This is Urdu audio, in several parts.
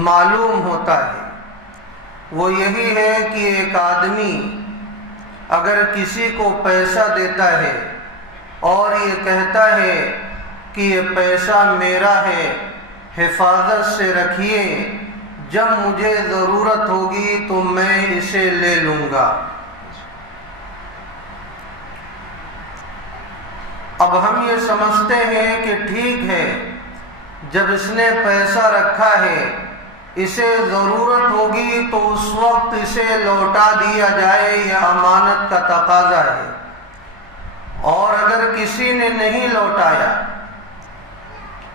معلوم ہوتا ہے وہ یہی ہے کہ ایک آدمی اگر کسی کو پیسہ دیتا ہے اور یہ کہتا ہے کہ یہ پیسہ میرا ہے، حفاظت سے رکھیے، جب مجھے ضرورت ہوگی تو میں اسے لے لوں گا۔ اب ہم یہ سمجھتے ہیں کہ ٹھیک ہے، جب اس نے پیسہ رکھا ہے، اسے ضرورت ہوگی تو اس وقت اسے لوٹا دیا جائے، یہ امانت کا تقاضا ہے۔ اور اگر کسی نے نہیں لوٹایا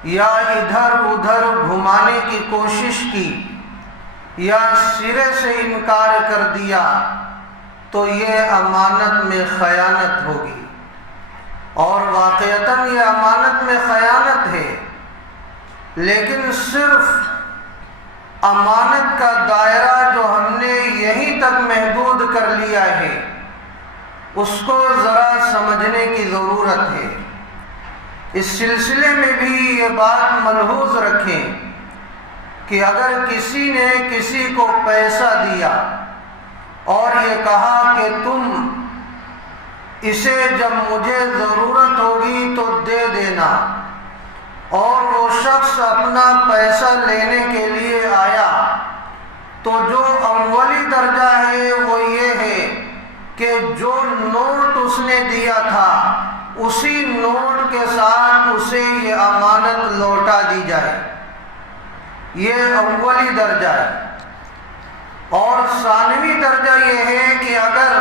یا ادھر ادھر گھمانے کی کوشش کی یا سرے سے انکار کر دیا تو یہ امانت میں خیانت ہوگی، اور واقعتاً یہ امانت میں خیانت ہے، لیکن صرف امانت کا دائرہ جو ہم نے یہیں تک محدود کر لیا ہے، اس کو ذرا سمجھنے کی ضرورت ہے۔ اس سلسلے میں بھی یہ بات ملحوظ رکھیں کہ اگر کسی نے کسی کو پیسہ دیا اور یہ کہا کہ تم اسے جب مجھے ضرورت ہوگی تو دے دینا، اور وہ شخص اپنا پیسہ لینے کے لیے آیا، تو جو اولی درجہ ہے وہ یہ ہے کہ جو نوٹ اس نے دیا تھا اسی نوٹ کے ساتھ اسے یہ امانت لوٹا دی جائے، یہ اولی درجہ ہے۔ اور ثانوی درجہ یہ ہے کہ اگر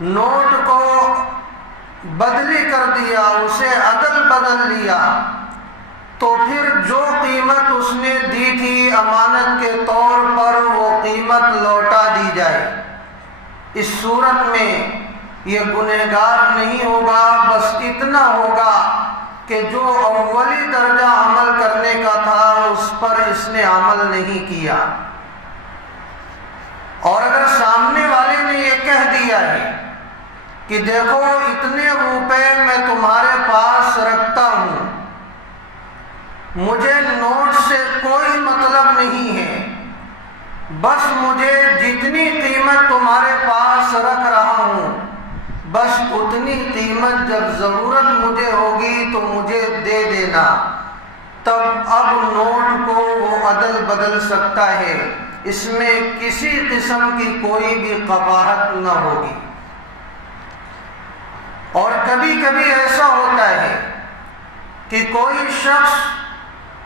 نوٹ کو بدلی کر دیا، اسے عدل بدل لیا، تو پھر جو قیمت اس نے دی تھی امانت کے طور پر وہ قیمت لوٹا دی جائے۔ اس صورت میں یہ گنہگار نہیں ہوگا، بس اتنا ہوگا کہ جو اولی درجہ عمل کرنے کا تھا اس پر اس نے عمل نہیں کیا۔ اور اگر سامنے والے نے یہ کہہ دیا ہے کہ دیکھو اتنے روپے میں تمہارے پاس رکھتا ہوں، مجھے نوٹ سے کوئی مطلب نہیں ہے، بس مجھے جتنی قیمت تمہارے پاس رکھ رہا ہوں بس اتنی قیمت جب ضرورت مجھے ہوگی تو مجھے دے دینا، تب اب نوٹ کو وہ عدل بدل سکتا ہے، اس میں کسی قسم کی کوئی بھی قباحت نہ ہوگی۔ اور کبھی کبھی ایسا ہوتا ہے کہ کوئی شخص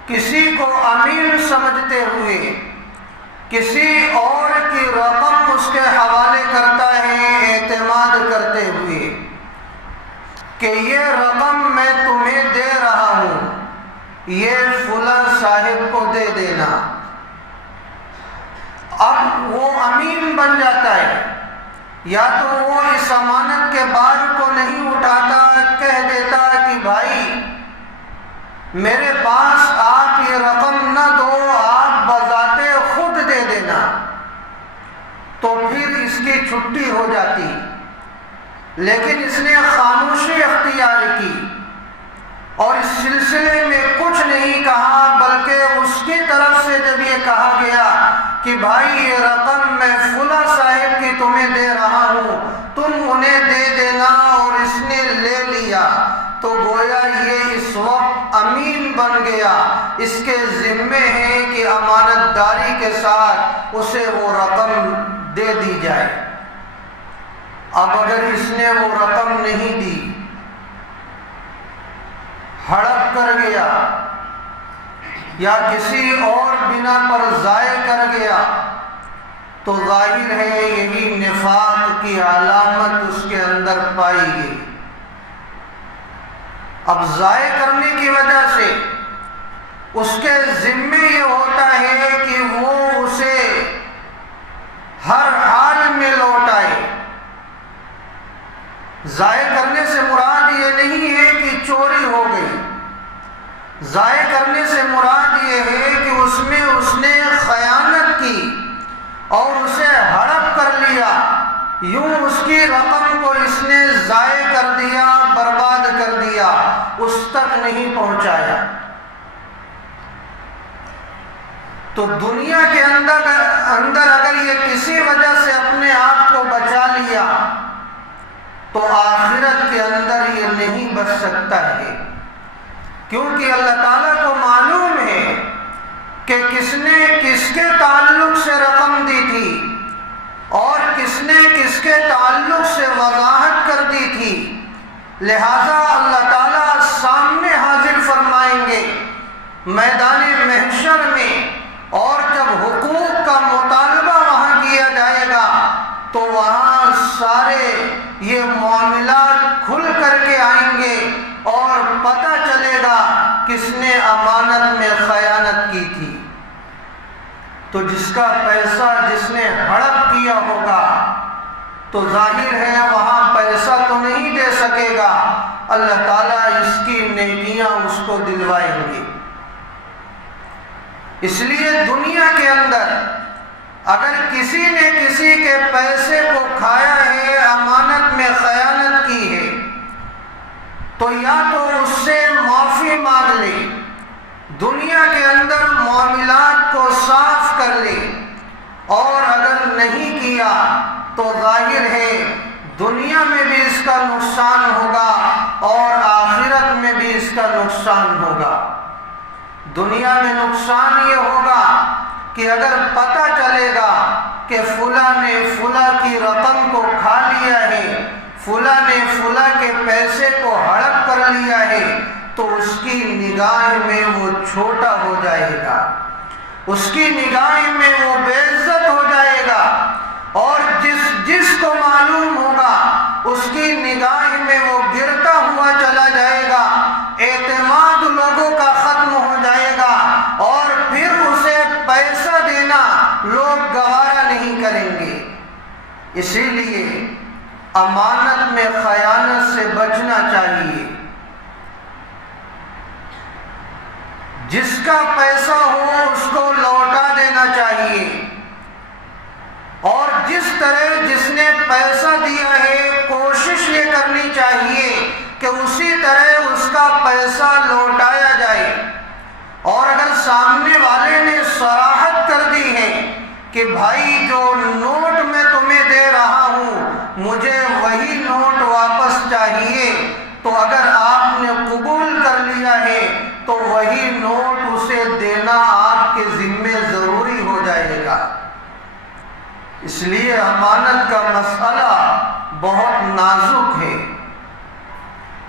کسی کو امین سمجھتے ہوئے کسی اور کی رقم اس کے حوالے کرتا ہے، اعتماد کرتے ہوئے کہ یہ رقم میں تمہیں دے رہا ہوں، یہ فلاں صاحب کو دے دینا۔ اب وہ امین بن جاتا ہے، یا تو وہ اس امانت کے بار کو نہیں اٹھاتا، کہہ دیتا کہ بھائی میرے پاس آپ یہ رقم نہ دو، آپ بذات خود دے دینا، تو پھر اس کی چھٹی ہو جاتی۔ لیکن اس نے خاموشی اختیار کی اور اس سلسلے میں کچھ نہیں کہا، بلکہ اس کی طرف سے جب یہ کہا گیا کہ بھائی یہ رقم میں فلاں صاحب کی تمہیں دے رہا ہوں، تم انہیں دے دینا، اور اس نے لے لیا، تو گویا یہ اس وقت امین بن گیا، اس کے ذمے ہے کہ امانت داری کے ساتھ اسے وہ رقم دے دی جائے۔ اب اگر اس نے وہ رقم نہیں دی، ہڑپ کر گیا یا کسی اور بنا پر ضائع کر گیا، تو ظاہر ہے یہی نفاق کی علامت اس کے اندر پائی گئی۔ اب ضائع کرنے کی وجہ سے اس کے ذمے یہ ہوتا ہے کہ وہ اسے ہر حال میں لوٹائے۔ ضائع کرنے سے مراد یہ نہیں ہے کہ چوری ہو گئی، ضائع کرنے سے مراد یہ ہے کہ اس میں اس نے خیانت کی اور اسے ہڑپ کر لیا، یوں اس کی رقم کو اس نے ضائع کر دیا، برباد کر دیا، اس تک نہیں پہنچایا۔ تو دنیا کے اندر اگر یہ کسی وجہ سے اپنے آپ کو بچا لیا تو آخرت کے اندر یہ نہیں بچ سکتا ہے، کیونکہ اللہ تعالیٰ کو معلوم ہے کہ کس نے کس کے تعلق سے رقم دی تھی اور کس نے کس کے تعلق سے وضاحت کر دی تھی، لہذا اللہ تعالیٰ سامنے حاضر فرمائیں گے میدان محشر میں، اور جب حقوق کا مطالبہ وہاں کیا جائے گا تو وہاں سارے یہ معاملات کھل کر کے آئیں گے اور پتہ چلے گا کس نے امانت میں خیانت کی تھی۔ تو جس کا پیسہ جس نے ہڑپ کیا ہوگا تو ظاہر ہے وہاں پیسہ تو نہیں دے سکے گا، اللہ تعالیٰ اس کی نیکیاں اس کو دلوائیں گے۔ اس لیے دنیا کے اندر اگر کسی نے کسی کے پیسے کو کھایا ہے، امانت میں خیانت کی ہے، تو یا تو اس سے معافی مانگ لے، دنیا کے اندر معاملات کو صاف کر لے، اور اگر نہیں کیا تو ظاہر ہے دنیا میں بھی اس کا نقصان ہوگا اور آخرت میں بھی اس کا نقصان ہوگا۔ دنیا میں نقصان یہ ہوگا کہ اگر پتہ چلے گا کہ فلاں نے فلاں کی رقم کو کھا لیا ہے، فلاں نے فلاں کے پیسے کو ہڑپ کر لیا ہے، تو اس کی نگاہ میں وہ چھوٹا ہو جائے گا، اس کی نگاہ میں وہ بے عزت ہو جائے گا، اور جس کو معلوم ہوگا اس کی نگاہ میں وہ گرتا ہوا چلا جائے گا، اعتماد لوگوں کا ختم ہو جائے گا، اور پھر اسے پیسہ دینا لوگ گوارا نہیں کریں گے۔ اسی لیے امانت میں خیانت سے بچنا چاہیے۔ جس کا پیسہ ہو اس کو لوٹا دینا چاہیے، اور جس طرح جس نے پیسہ دیا ہے کوشش یہ کرنی چاہیے کہ اسی طرح اس کا پیسہ لوٹایا جائے۔ اور اگر سامنے والے نے صراحت کر دی ہے کہ بھائی جو نوٹ میں تمہیں دے رہا ہوں مجھے وہی نوٹ واپس چاہیے، تو اگر آپ نے قبول کر لیا ہے تو وہی نوٹ اسے دینا آپ کے ذمے ضروری ہو جائے گا۔ اس لیے امانت کا مسئلہ بہت نازک ہے۔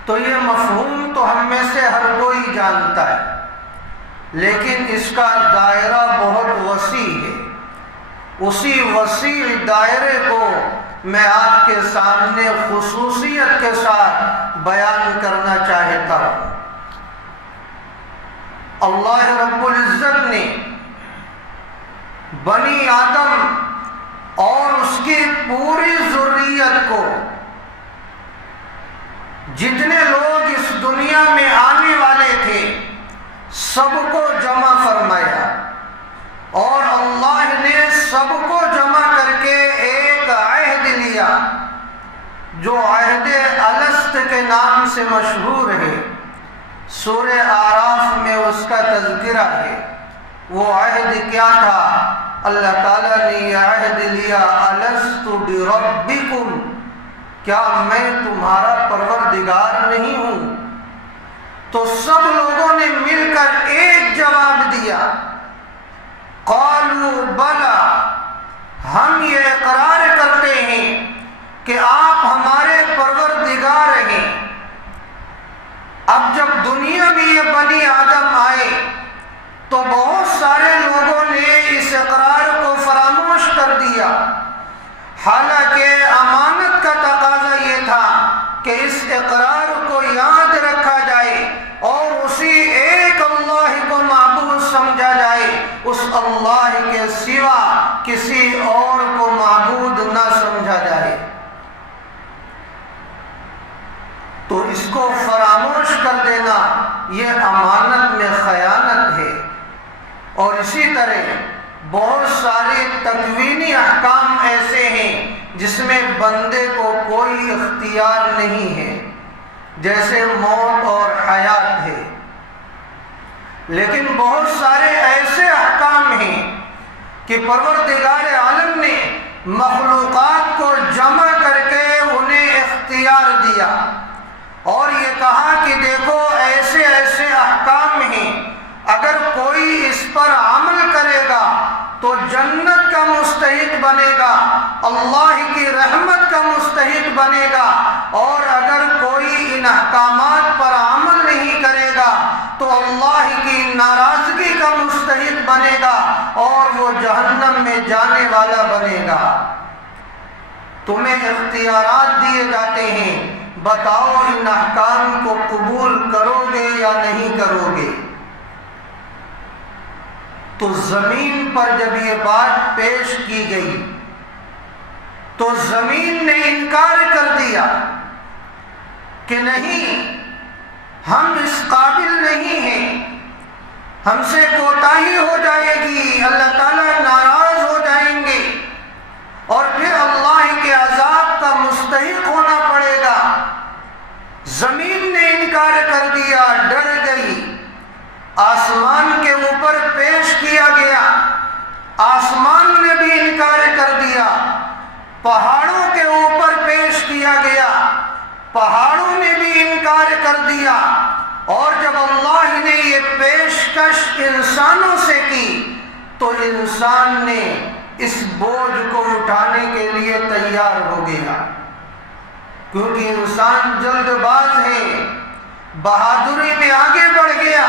تو یہ مفہوم تو ہم میں سے ہر کوئی جانتا ہے، لیکن اس کا دائرہ بہت وسیع ہے۔ اسی وسیع دائرے کو میں آپ کے سامنے خصوصیت کے ساتھ بیان کرنا چاہتا ہوں۔ اللہ رب العزت نے بنی آدم اور اس کی پوری ذریت کو، جتنے لوگ اس دنیا میں آنے والے تھے، سب کو جمع فرمایا، اور اللہ نے سب کو جمع کر کے ایک عہد لیا جو عہد الست کے نام سے مشہور ہے۔ سورہ اعراف میں اس کا تذکرہ ہے۔ وہ عہد کیا تھا؟ اللہ تعالیٰ نے یہ عہد لیا، الست بربکم، کیا میں تمہارا پروردگار نہیں ہوں؟ تو سب لوگوں نے مل کر ایک جواب دیا، قالوا بلا، ہم یہ اقرار کرتے ہیں کہ آپ ہمارے پروردگار ہیں۔ اب جب دنیا میں یہ بنی آدم آئے تو بہت سارے لوگوں نے اس اقرار کو فراموش کر دیا، حالانکہ امانت کا تقاضا یہ تھا کہ اس اقرار کو یاد رکھا جائے اور اسی ایک اللہ کو معبود سمجھا جائے، اس اللہ کے سوا کسی اور کو معبود نہ سمجھا جائے۔ تو اس کو فراموش کر دینا یہ امانت میں خیانت ہے۔ اور اسی طرح بہت سارے تکوینی احکام ایسے ہیں جس میں بندے کو کوئی اختیار نہیں ہے، جیسے موت اور حیات ہے، لیکن بہت سارے ایسے احکام ہیں کہ پروردگار عالم نے مخلوقات کو جمع کر کے انہیں اختیار دیا اور یہ کہا کہ دیکھو ایسے ایسے احکام ہیں، اگر کوئی اس پر عمل کرے گا تو جنت کا مستحق بنے گا، اللہ کی رحمت کا مستحق بنے گا، اور اگر کوئی ان احکامات پر عمل نہیں کرے گا تو اللہ کی ناراضگی کا مستحق بنے گا اور وہ جہنم میں جانے والا بنے گا۔ تمہیں اختیارات دیے جاتے ہیں، بتاؤ ان احکام کو قبول کرو گے یا نہیں کرو گے؟ تو زمین پر جب یہ بات پیش کی گئی تو زمین نے انکار کر دیا کہ نہیں، ہم اس قابل نہیں ہیں، ہم سے کوتاہی ہو جائے گی، اللہ تعالیٰ ناراض ہو جائیں گے اور پھر اللہ کے عذاب کا مستحق ہونا پڑے گا۔ زمین نے انکار کر دیا، ڈر گئی۔ آسمان کے اوپر پیش کیا گیا، آسمان نے بھی انکار کر دیا۔ پہاڑوں کے اوپر پیش کیا گیا، پہاڑوں نے بھی انکار کر دیا۔ اور جب اللہ نے یہ پیشکش انسانوں سے کی تو انسان نے اس بوجھ کو اٹھانے کے لیے تیار ہو گیا، کیونکہ انسان جلد باز ہے، بہادری میں آگے بڑھ گیا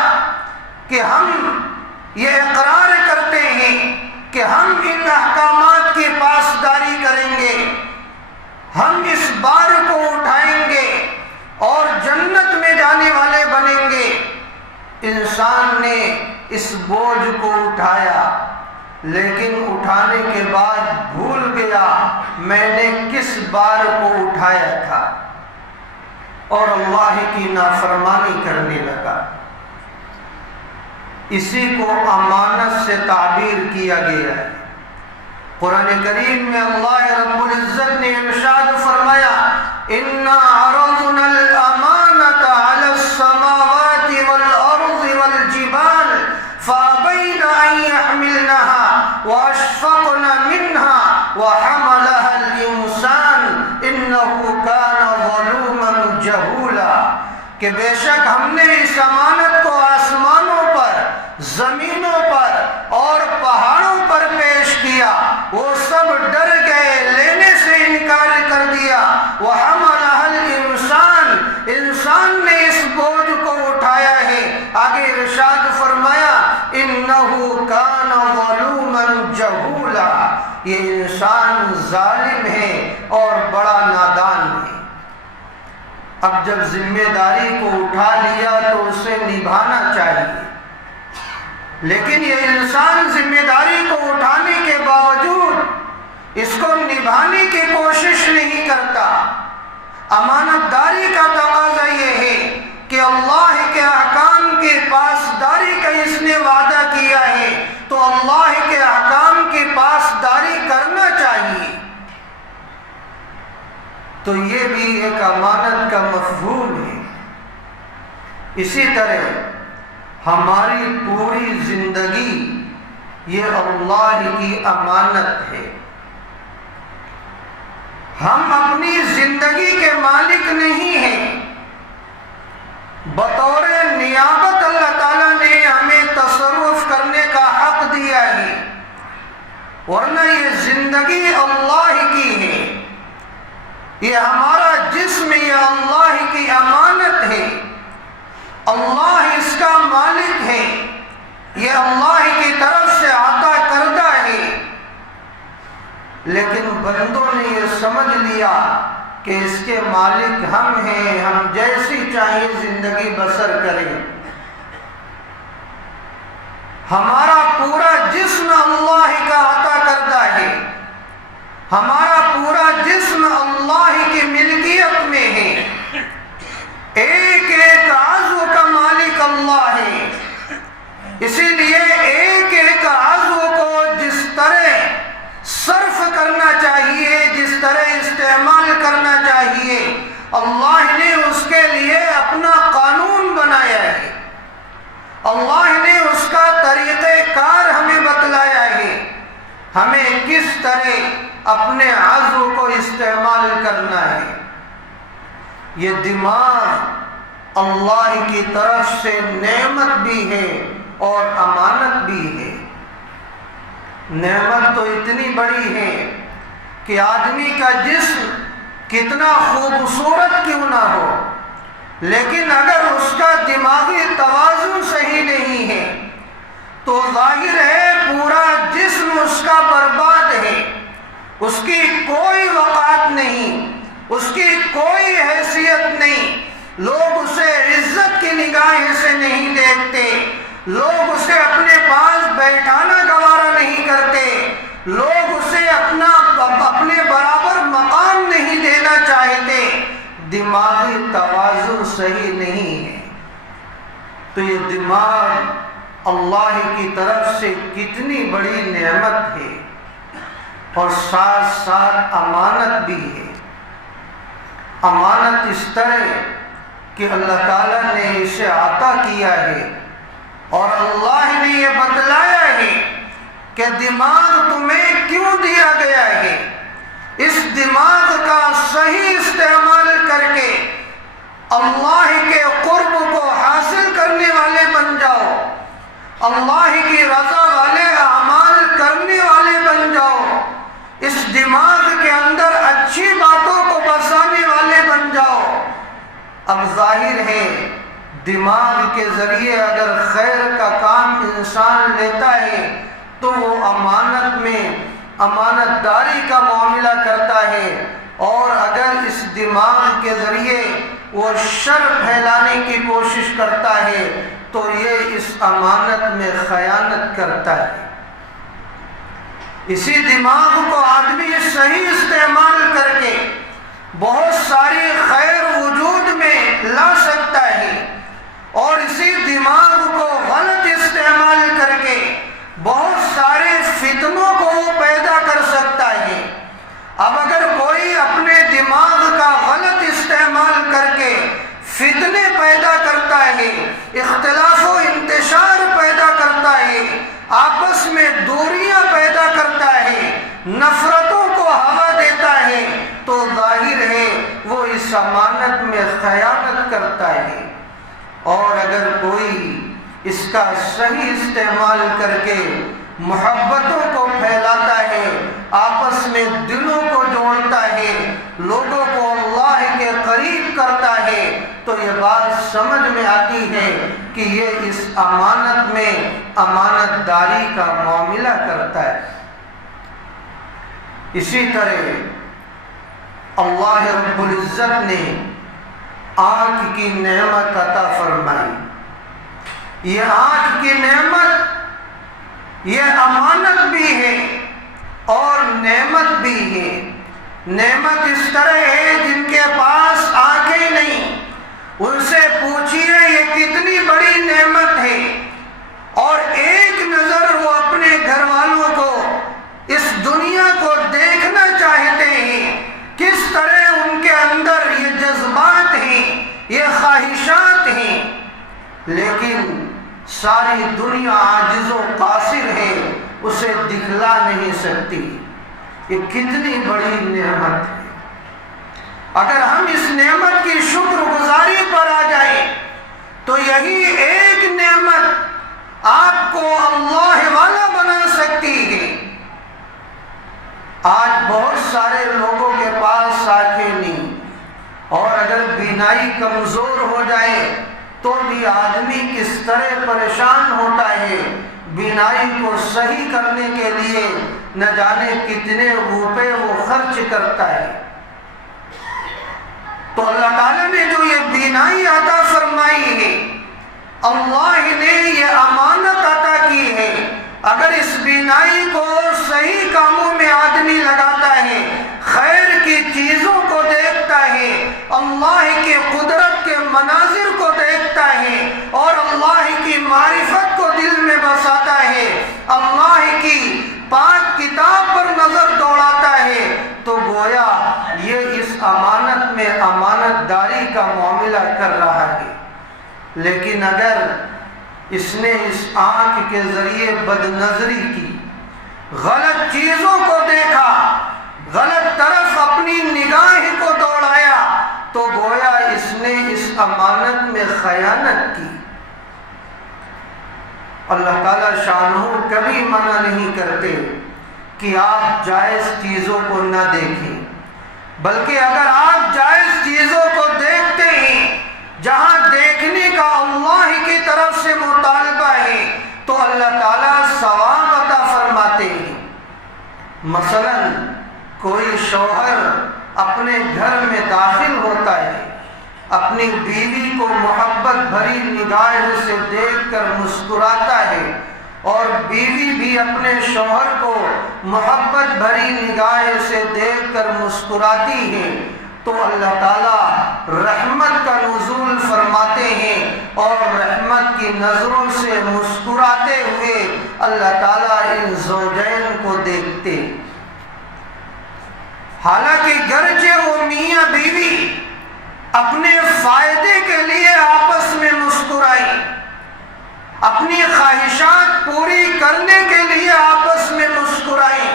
کہ ہم یہ اقرار کرتے ہیں کہ ہم ان احکامات کی پاسداری کریں گے، ہم اس بار کو اٹھائیں گے اور جنت میں جانے والے بنیں گے۔ انسان نے اس بوجھ کو اٹھایا، لیکن اٹھانے کے بعد بھول گیا میں نے کس بار کو اٹھایا تھا اور اللہ کی نافرمانی کرنے لگا۔ اسی کو امانت سے تعبیر کیا گیا ہے۔ قرآن کریم میں اللہ رب العزت نے ارشاد فرمایا، اِنَّا عَرَضْنَا الْأَمَانَةَ عَلَى السَّمَاوَاتِ وَالْأَرْضِ وَالْجِبَالِ فَأَبَيْنَ أَن يَحْمِلْنَهَا وَأَشْفَقْنَ مِنْهَا وَحَمَلَهَا الْإِنسَانُ إِنَّهُ كَانَ ظَلُومًا جَهُولًا، کہ بے شک ہم نے اس امانت کو آسمانوں پر، زمینوں پر اور پہاڑوں پر پیش کیا، وہ سب ڈر گئے، لینے سے انکار کر دیا۔ وَحَمَلَهَا الْإِنسَانُ، انسان نے اس بوجھ کو اٹھایا ہے۔ آگے ارشاد فرمایا، إِنَّهُ كَانَ ظَلُومًا جَهُولًا، یہ انسان ظالم ہے اور بڑا نادان ہے۔ اب جب ذمہ داری کو اٹھا لیا تو اسے نبھانا چاہیے، لیکن یہ انسان ذمہ داری کو اٹھانے کے باوجود اس کو نبھانے کی کوشش نہیں کرتا۔ امانت داری کا تقاضا یہ ہے کہ اللہ کے احکام کی پاسداری کا اس نے وعدہ کیا ہے تو اللہ کے احکام کی پاسداری کرنا چاہیے۔ تو یہ بھی ایک امانت کا مفہوم ہے۔ اسی طرح ہماری پوری زندگی یہ اللہ کی امانت ہے۔ ہم اپنی زندگی کے مالک نہیں ہیں، بطور نیابت اللہ تعالیٰ نے ہمیں تصرف کرنے کا حق دیا ہے، ورنہ یہ زندگی اللہ کی ہے، یہ ہمارا جسم یہ اللہ کی امانت ہے، اللہ اس کا مالک ہے، یہ اللہ کی طرف سے عطا کردہ ہے۔ لیکن بندوں نے یہ سمجھ لیا کہ اس کے مالک ہم ہیں، ہم جیسی چاہیے زندگی بسر کریں۔ ہمارا پورا جسم اللہ کا عطا کردہ ہے، ہمارا پورا جسم اللہ کی ملکیت میں ہے، ایک ایک عضو کا مالک اللہ ہے۔ اسی لیے ایک ایک عضو کو جس طرح صرف کرنا چاہیے، جس طرح استعمال کرنا چاہیے، اللہ نے اس کے لیے اپنا قانون بنایا ہے، اللہ نے اس کا طریقہ کار ہمیں بتایا ہمیں کس طرح اپنے عزم کو استعمال کرنا ہے۔ یہ دماغ اللہ کی طرف سے نعمت بھی ہے اور امانت بھی ہے۔ نعمت تو اتنی بڑی ہے کہ آدمی کا جسم کتنا خوبصورت کیوں نہ ہو، لیکن اگر اس کا دماغی توازن صحیح نہیں ہے تو ظاہر ہے پورا جسم اس کا برباد ہے، اس کی کوئی وقار نہیں، اس کی کوئی حیثیت نہیں، لوگ اسے عزت کی نگاہ سے نہیں دیکھتے، لوگ اسے اپنے پاس بیٹھانا گوارا نہیں کرتے، لوگ اسے اپنے برابر مقام نہیں دینا چاہتے، دماغی توازن صحیح نہیں ہے۔ تو یہ دماغ اللہ کی طرف سے کتنی بڑی نعمت ہے اور ساتھ ساتھ امانت بھی ہے۔ امانت اس طرح کہ اللہ تعالیٰ نے اسے عطا کیا ہے اور اللہ نے یہ بتلایا ہے کہ دماغ تمہیں کیوں دیا گیا ہے۔ اس دماغ کا صحیح استعمال کر کے اللہ کے قرب کو حاصل کرنے والے بن جاؤ، اللہ کی رضا والے اعمال کرنے والے بن جاؤ، اس دماغ کے اندر اچھی باتوں کو بسانے والے بن جاؤ۔ اب ظاہر ہے دماغ کے ذریعے اگر خیر کا کام انسان لیتا ہے تو وہ امانت میں امانت داری کا معاملہ کرتا ہے، اور اگر اس دماغ کے ذریعے وہ شر پھیلانے کی کوشش کرتا ہے تو یہ اس امانت میں خیانت کرتا ہے۔ اسی دماغ کو آدمی صحیح استعمال کر کے بہت ساری خیر وجود میں لا سکتا ہے، اور اسی دماغ کو غلط استعمال کر کے بہت سارے فتنوں کو وہ پیدا کر سکتا ہے۔ اب اگر کوئی اپنے دماغ کا غلط استعمال کر کے فتنے پیدا کرتا ہے، اختلاف و انتشار پیدا کرتا ہے، آپس میں دوریاں پیدا کرتا ہے، نفرتوں کو ہوا دیتا ہے، تو ظاہر ہے وہ اس امانت میں خیانت کرتا ہے۔ اور اگر کوئی اس کا صحیح استعمال کر کے محبتوں کو پھیلاتا ہے، آپس میں دلوں کو جوڑتا ہے، لوگوں کو اللہ کے قریب کرتا ہے، تو یہ بات سمجھ میں آتی ہے کہ یہ اس امانت میں امانت داری کا معاملہ کرتا ہے۔ اسی طرح اللہ رب العزت نے آنکھ کی نعمت عطا فرمائی۔ یہ آنکھ کی نعمت یہ امانت بھی ہے اور نعمت بھی ہے۔ نعمت اس طرح ہے جن کے پاس آنکھیں نہیں، ان سے پوچھئے یہ کتنی بڑی نعمت ہے، اور ایک نظر وہ اپنے گھر والوں کو اس دنیا کو دیکھنا چاہتے ہیں، کس طرح ان کے اندر یہ جذبات ہیں، یہ خواہشات ہیں، لیکن ساری دنیا عاجز و قاصر ہے، اسے دکھلا نہیں سکتی۔ یہ کتنی بڑی نعمت ہے۔ اگر ہم اس نعمت کی شکر گزاری پر آ جائیں تو یہی ایک نعمت آپ کو اللہ والا بنا سکتی ہے۔ آج بہت سارے لوگوں کے پاس آنکھیں نہیں، اور اگر بینائی کمزور ہو جائے تو بھی آدمی کس طرح پریشان ہوتا ہے، بینائی کو صحیح کرنے کے لیے نہ جانے کتنے روپے وہ خرچ کرتا ہے۔ تو اللہ تعالیٰ نے جو یہ بینائی عطا فرمائی ہے، اللہ نے یہ امانت عطا کی ہے، اگر اس بینائی کو صحیح کاموں میں آدمی لگاتا ہے، خیر کی چیزوں کو دیکھتا ہے، اللہ کی قدرت کے مناظر کو دیکھتا ہے، اور اللہ کی معرفت کو دل میں بساتا ہے، اللہ کی پاک کتاب پر نظر دوڑاتا ہے، تو گویا یہ اس امانت میں امانت داری کا معاملہ کر رہا ہے۔ لیکن اگر اس نے اس آنکھ کے ذریعے بد نظری کی، غلط چیزوں کو دیکھا، غلط طرف اپنی نگاہ کو دوڑایا تو گویا اس نے اس امانت میں خیانت کی۔ اللہ تعالیٰ شانہ کبھی منع نہیں کرتے کہ آپ جائز چیزوں کو نہ دیکھیں، بلکہ اگر آپ جائز چیزوں کو دیکھتے ہیں جہاں دیکھنے کا اللہ کی طرف سے مطالبہ ہے تو اللہ تعالیٰ ثواب عطا فرماتے ہیں۔ مثلا کوئی شوہر اپنے گھر میں داخل ہوتا ہے، اپنی بیوی کو محبت بھری نگاہ سے دیکھ کر مسکراتا ہے، اور بیوی بھی اپنے شوہر کو محبت بھری نگاہ سے دیکھ کر مسکراتی ہے، تو اللہ تعالیٰ رحمت کا نزول فرماتے ہیں اور رحمت کی نظروں سے مسکراتے ہوئے اللہ تعالیٰ ان زوجین کو دیکھتے۔ حالانکہ گرچہ وہ میاں بیوی اپنے فائدے کے لیے آپس میں مسکرائی، اپنی خواہشات پوری کرنے کے لیے آپس میں مسکرائی،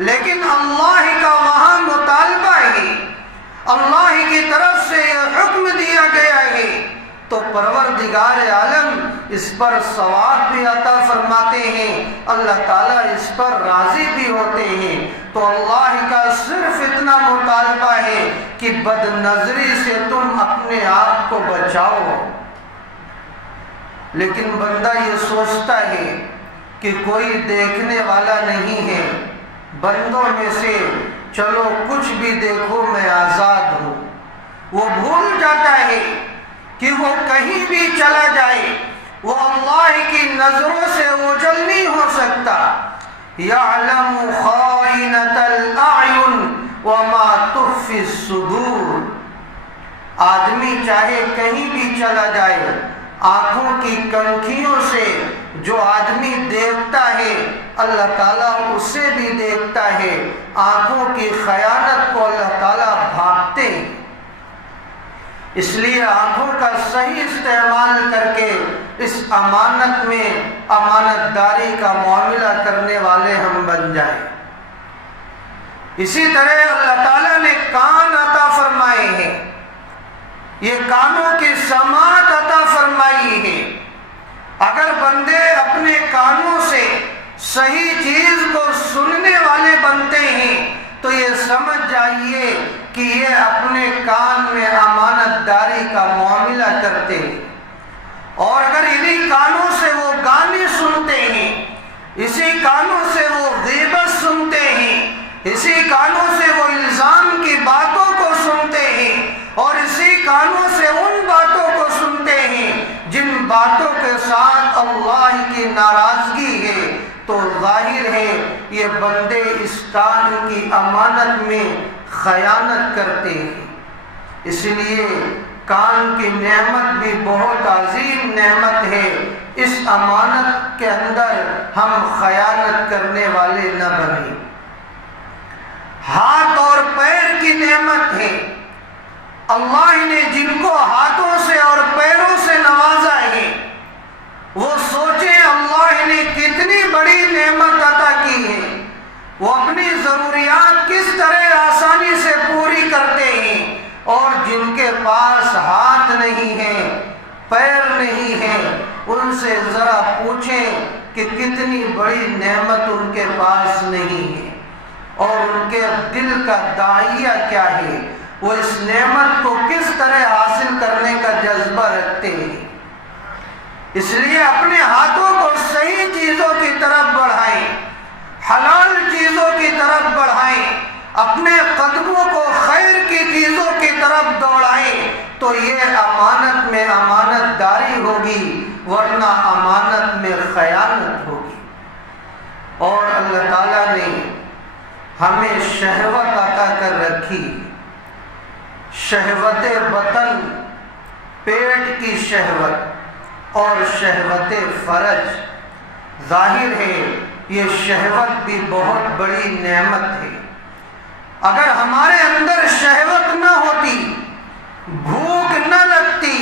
لیکن اللہ کا وہاں مطالبہ ہے، اللہ کی طرف سے یہ حکم دیا گیا ہے، تو پروردگار عالم اس پر ثواب بھی عطا فرماتے ہیں، اللہ تعالیٰ اس پر راضی بھی ہوتے ہیں۔ تو اللہ کا صرف اتنا مطالبہ ہے کہ بد نظری سے تم اپنے آپ کو بچاؤ، لیکن بندہ یہ سوچتا ہے کہ کوئی دیکھنے والا نہیں ہے، بندوں میں سے چلو کچھ بھی دیکھو میں آزاد ہوں۔ وہ بھول جاتا ہے کہ وہ کہیں بھی چلا جائے وہ اللہ کی نظروں سے اوجھل نہیں ہو سکتا۔ یعلم خائنۃ الاعین وما تخفی الصدور۔ آدمی چاہے کہیں بھی چلا جائے، آنکھوں کی کنکھیوں سے جو آدمی دیکھتا ہے اللہ تعالیٰ اسے بھی دیکھتا ہے، آنکھوں کی خیانت کو اللہ تعالیٰ بھاگتے ہیں۔ اس لیے آنکھوں کا صحیح استعمال کر کے اس امانت میں امانت داری کا معاملہ کرنے والے ہم بن جائیں۔ اسی طرح اللہ تعالیٰ نے کان عطا فرمائے ہیں، یہ کانوں کی سماعت عطا فرمائی ہے۔ اگر بندے اپنے کانوں سے صحیح چیز کو سننے والے بنتے ہیں تو یہ سمجھ جائیے کہ یہ اپنے کان میں امانت داری کا معاملہ کرتے ہیں، اور اگر انہی کانوں سے وہ گانے سنتے ہیں، اسی کانوں سے وہ غیبت سنتے ہیں، اسی کانوں سے وہ الزام کی باتوں کو سنتے ہیں، اور اسی کانوں سے ان باتوں کو سنتے ہیں جن باتوں کے ساتھ اللہ کی ناراضگی ہے، تو ظاہر ہے یہ بندے اس کان کی امانت میں خیانت کرتے ہیں۔ اس لیے کان کی نعمت بھی بہت عظیم نعمت ہے، اس امانت کے اندر ہم خیانت کرنے والے نہ بنیں۔ ہاتھ اور پیر کی نعمت ہے، اللہ نے جن کو ہاتھوں سے اور پیروں سے نوازا ہے وہ سوچیں اللہ نے کتنی بڑی نعمت عطا کی ہے، وہ اپنی ضروریات کس طرح آسانی سے پوری کرتے ہیں، اور جن کے پاس ہاتھ نہیں ہے، پیر نہیں ہے، ان سے ذرا پوچھیں کہ کتنی بڑی نعمت ان کے پاس نہیں ہے، اور ان کے دل کا داعیہ کیا ہے، وہ اس نعمت کو کس طرح حاصل کرنے کا جذبہ رکھتے ہیں۔ اس لیے اپنے ہاتھوں کو صحیح چیزوں کی طرف بڑھائیں، حلال چیزوں کی طرف بڑھائیں، اپنے قدموں کو خیر کی چیزوں کی طرف دوڑائیں، تو یہ امانت میں امانت داری ہوگی، ورنہ امانت میں خیانت ہوگی۔ اور اللہ تعالیٰ نے ہمیں شہوت عطا کر رکھی، شہوت بطن پیٹ کی شہوت اور شہوت فرج۔ ظاہر ہے یہ شہوت بھی بہت بڑی نعمت ہے۔ اگر ہمارے اندر شہوت نہ ہوتی، بھوک نہ لگتی،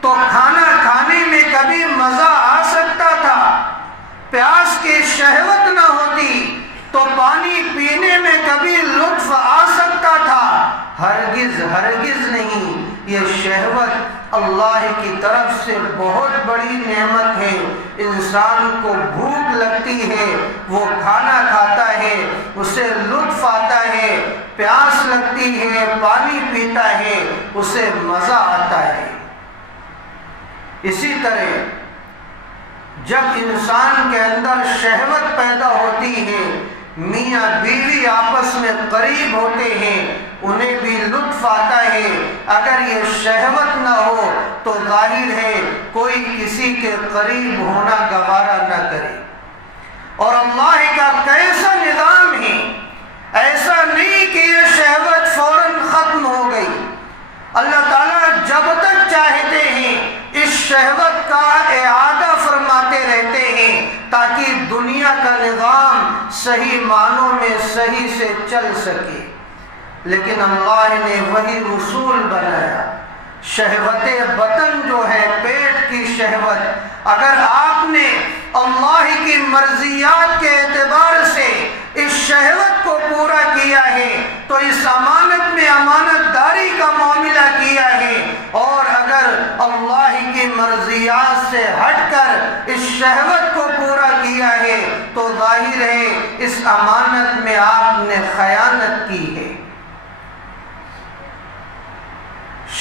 تو کھانا کھانے میں کبھی مزہ آ سکتا تھا۔ پیاس کی شہوت نہ ہوتی تو اللہ کی طرف سے بہت بڑی نعمت ہے۔ انسان کو بھوک لگتی ہے، وہ کھانا کھاتا ہے، اسے لطف آتا ہے، پیاس لگتی ہے، پانی پیتا ہے، اسے مزہ آتا ہے۔ اسی طرح جب انسان کے اندر شہوت پیدا ہوتی ہے، میاں بیوی آپس میں قریب ہوتے ہیں، انہیں بھی لطف آتا ہے۔ اگر یہ شہوت نہ ہو تو ظاہر ہے کوئی کسی کے قریب ہونا گوارا نہ کرے۔ اور اللہ کا کیسا نظام ہے، ایسا نہیں کہ یہ شہوت فوراً ختم ہو گئی۔ اللہ تعالیٰ جب تک چاہتے ہیں اس شہوت کا اعادہ فرماتے رہتے ہیں تاکہ دنیا کا نظام صحیح معنوں میں صحیح سے چل سکے۔ لیکن اللہ نے وہی اصول بنایا۔ شہوت بطن جو ہے، پیٹ کی شہوت، اگر آپ نے اللہ کی مرضیات کے اعتبار سے اس شہوت کو پورا کیا ہے تو اس امانت میں امانت داری کا معاملہ کیا ہے، اور اگر اللہ کی مرضیات سے ہٹ کر اس شہوت کو پورا کیا ہے تو ظاہر ہے اس امانت میں آپ نے خیانت کی ہے۔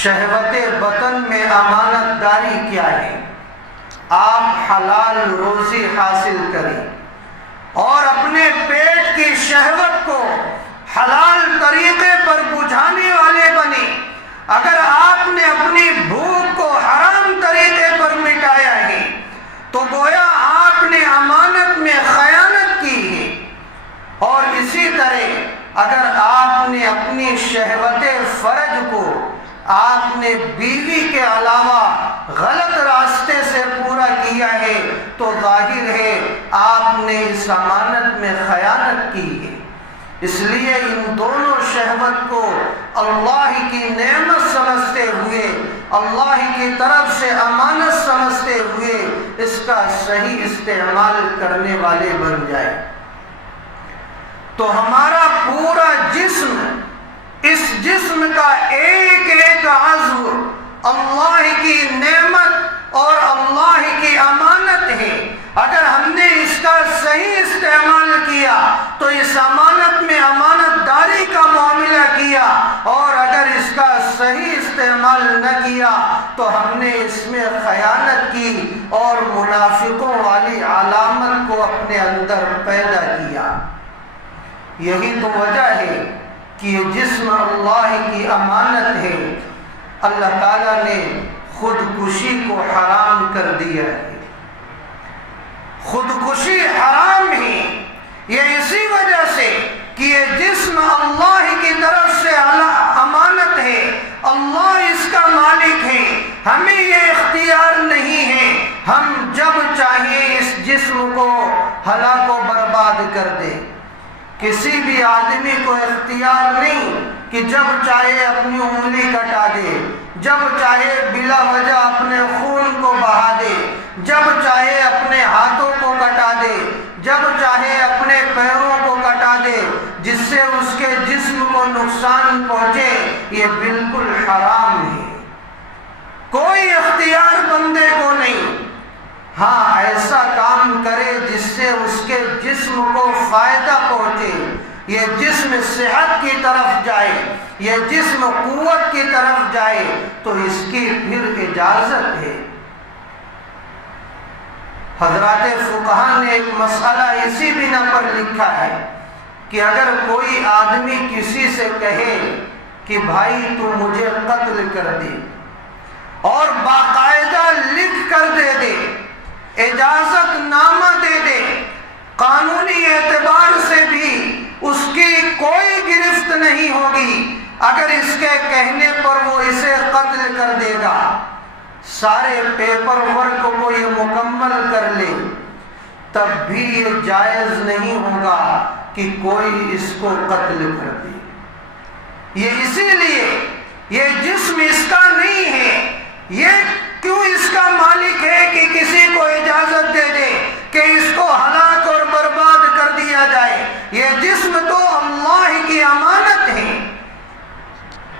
شہوت بطن میں امانت داری کیا ہے؟ آپ حلال روزی حاصل کریں اور اپنے پیٹ کی شہوت کو حلال طریقے پر بجھانے والے بنے۔ اگر آپ نے اپنی بھوک کو حرام طریقے پر مٹایا ہے تو گویا آپ نے امانت میں خیانت کی ہے۔ اور اسی طرح اگر آپ نے اپنی شہوت فرج کو آپ نے بیوی کے علاوہ غلط راستے سے پورا کیا ہے تو ظاہر ہے آپ نے اس امانت میں خیانت کی ہے۔ اس لیے ان دونوں شہوت کو اللہ کی نعمت سمجھتے ہوئے، اللہ کی طرف سے امانت سمجھتے ہوئے اس کا صحیح استعمال کرنے والے بن جائے تو ہمارا پورا جسم، اس جسم کا ایک ایک عضو اللہ کی نعمت اور اللہ کی امانت ہے۔ اگر ہم نے اس کا صحیح استعمال کیا تو اس امانت میں امانت داری کا معاملہ کیا، اور اگر اس کا صحیح استعمال نہ کیا تو ہم نے اس میں خیانت کی اور منافقوں والی علامت کو اپنے اندر پیدا کیا۔ یہی تو وجہ ہے کہ یہ جسم اللہ کی امانت ہے۔ اللہ تعالیٰ نے خودکشی کو حرام کر دیا ہے۔ خودکشی حرام ہے یہ اسی وجہ سے کہ یہ جسم اللہ کی طرف سے امانت ہے، اللہ اس کا مالک ہے، ہمیں یہ اختیار نہیں ہے ہم جب چاہیں اس جسم کو ہلاک و برباد کر دیں۔ کسی بھی آدمی کو اختیار نہیں کہ جب چاہے اپنی انگلی کٹا دے، جب چاہے بلا وجہ اپنے خون کو بہا دے، جب چاہے اپنے ہاتھوں کو کٹا دے، جب چاہے اپنے پیروں کو کٹا دے جس سے اس کے جسم کو نقصان پہنچے۔ یہ بالکل حرام ہے، کوئی اختیار بندے کو نہیں۔ ہاں ایسا کام کرے جس سے اس کے جسم کو فائدہ پہنچے، یہ جسم صحت کی طرف جائے، یہ جسم قوت کی طرف جائے تو اس کی پھر اجازت ہے۔ حضرات فقہا نے ایک مسئلہ اسی بنا پر لکھا ہے کہ اگر کوئی آدمی کسی سے کہے کہ بھائی تو مجھے قتل کر دے اور باقاعدہ لکھ کر دے دے، اجازت نامہ دے دے، قانونی اعتبار سے بھی اس کی کوئی گرفت نہیں ہوگی اگر اس کے کہنے پر وہ اسے قتل کر دے گا، سارے پیپر ورک کو یہ مکمل کر لے، تب بھی یہ جائز نہیں ہوگا کہ کوئی اس کو قتل کر دے۔ یہ اسی لیے یہ جسم اس کا نہیں ہے، یہ کیوں اس کا مالک ہے کہ کسی کو اجازت دے دے کہ اس کو ہلاک اور برباد کر دیا جائے؟ یہ جسم تو اللہ کی امانت ہے۔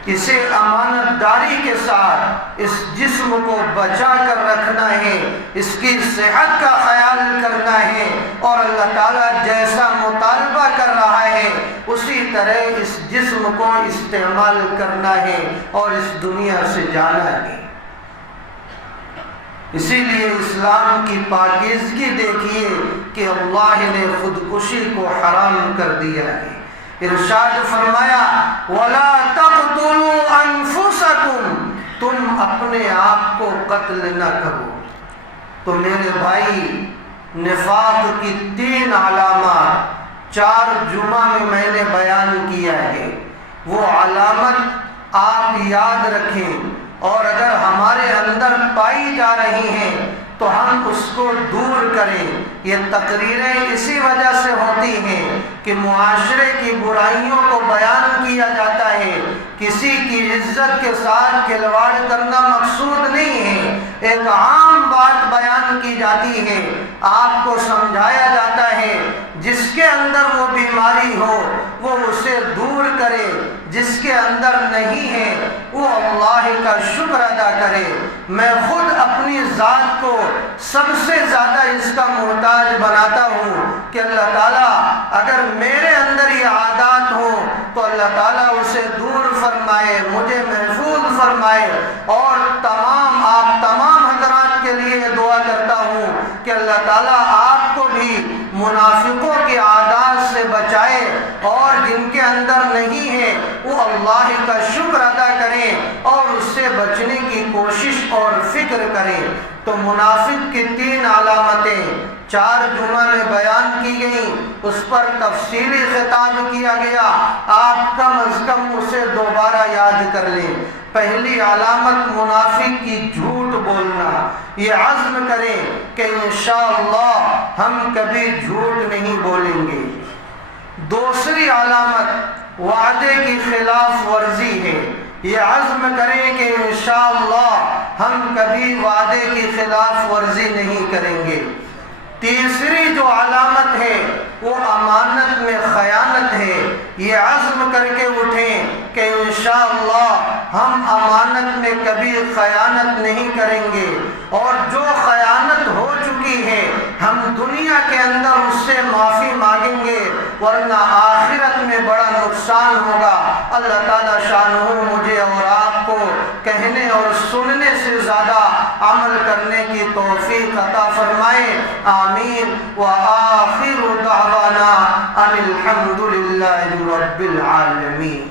اسے امانت داری کے ساتھ اس جسم کو بچا کر رکھنا ہے، اس کی صحت کا خیال کرنا ہے، اور اللہ تعالیٰ جیسا مطالبہ کر رہا ہے اسی طرح اس جسم کو استعمال کرنا ہے اور اس دنیا سے جانا ہے۔ اسی لیے اسلام کی پاکیزگی دیکھیے کہ اللہ نے خودکشی کو حرام کر دیا ہے۔ ارشاد فرمایا وَلَا تَقْتُلُوا أَنفُسَكُمْ، تم اپنے آپ کو قتل نہ کرو۔ تو میرے بھائی، نفاق کی 3 علامات 4 جمعہ میں نے بیان کیا ہے، وہ علامت آپ یاد رکھیں، اور اگر ہمارے اندر پائی جا رہی ہیں تو ہم اس کو دور کریں۔ یہ تقریریں اسی وجہ سے ہوتی ہیں کہ معاشرے کی برائیوں کو بیان کیا جاتا ہے، کسی کی عزت کے ساتھ کھلواڑ کرنا مقصود نہیں ہے، ایک عام بات بیان کی جاتی ہے، آپ کو سمجھایا جاتا ہے جس کے اندر وہ بیماری ہو وہ اسے دور کرے، جس کے اندر نہیں ہے وہ اللہ کا شکر ادا کرے۔ میں خود اپنی ذات کو سب سے زیادہ اس کا محتاج بناتا ہوں کہ اللہ تعالیٰ اگر میرے اندر یہ عادات ہوں تو اللہ تعالیٰ اسے دور فرمائے، مجھے محفوظ فرمائے، اور آپ تمام حضرات کے لیے دعا کرتا ہوں کہ اللہ تعالیٰ آپ کو بھی منافقوں کی عادات سے بچائے، اور جن کے اندر نہیں ہے وہ اللہ کا شکر ادا کریں اور اس سے بچنے کی کوشش اور فکر کریں۔ تو منافق کی 3 علامتیں 4 جمعہ میں بیان کی گئیں، اس پر تفصیلی خطاب کیا گیا، آپ کم از کم اسے دوبارہ یاد کر لیں۔ پہلی علامت منافق کی جھوٹ بولنا، یہ عزم کریں کہ انشاءاللہ ہم کبھی جھوٹ نہیں بولیں گے۔ دوسری علامت وعدے کی خلاف ورزی ہے، یہ عزم کریں کہ انشاءاللہ ہم کبھی وعدے کی خلاف ورزی نہیں کریں گے۔ تیسری جو علامت ہے وہ امانت میں خیانت ہے، یہ عزم کر کے اٹھیں کہ انشاءاللہ ہم امانت میں کبھی خیانت نہیں کریں گے، اور جو خیانت ہو چکی ہے ہم دنیا کے اندر اس سے معافی مانگیں گے، ورنہ آخرت میں بڑا نقصان ہوگا۔ اللہ تعالیٰ شانہ مجھے اور آپ کو کہنے اور سننے سے زیادہ عمل کرنے کی توفیق عطا فرمائے، آمین۔ وآخر دعوانا ان الحمد للہ رب العالمین۔